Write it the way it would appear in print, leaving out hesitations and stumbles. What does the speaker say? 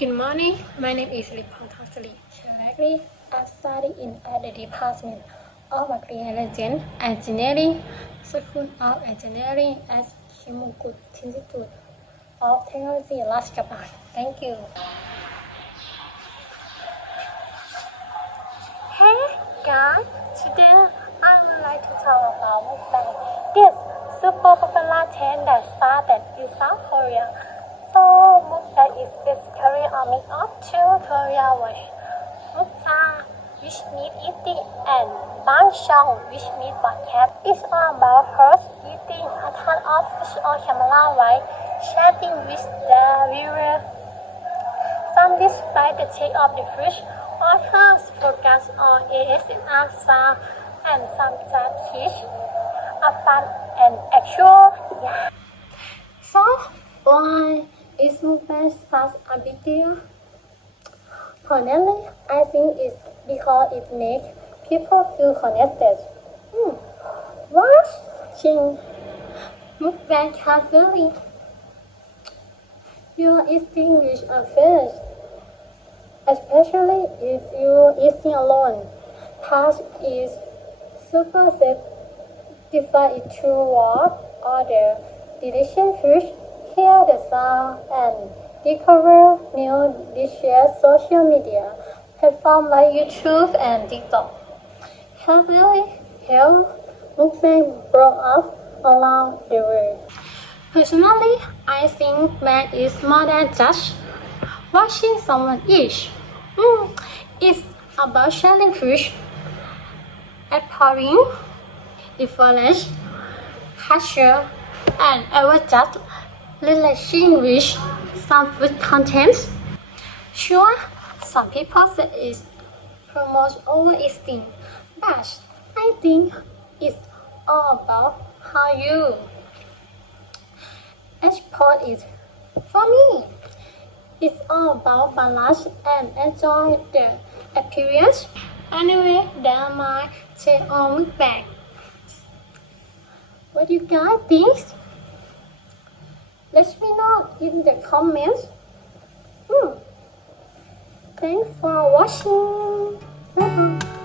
Good morning, my name is Siriporn Thongsiri. Currently, I'm studying at the Department of Agriculture and Engineering, School of Engineering at Mukbang Pinto of Technology, Last Japan. Thank you. Hey guys, today I would like to talk about Mukbang. This super popular trend that started in South Korea. So mukbang is basically a mix of two Korean words. Mukbang, which means eating, and bangshang, which means broadcast. It's all about host eating a ton of fish on camera while chatting with the viewer. Some despite the take of the fish, others focus on ASMR sound, and sometimes fish are fun and actual. Yeah. So why is mukbang such a big deal? Honestly, I think it's because it makes people feel connected. Watching mukbang carefully, you distinguish a fish, especially if you're eating alone. Task is super safe. Divide it through what other delicious fish, hear the sound, and discover new dishes. Social media platforms like YouTube and TikTok have really helped mukbang blow up around the world. Personally, I think mukbang is more than just watching someone eat. It's about sharing fish, exploring different culture, and ever just relaxing with some food content. Sure, some people say it promotes overeating, but I think it's all about how you export it. For me, it's all about balance and enjoy the experience. Anyway, that's my take on mukbang. What do you guys think? Let me know in the comments. Thanks for watching. Bye-bye.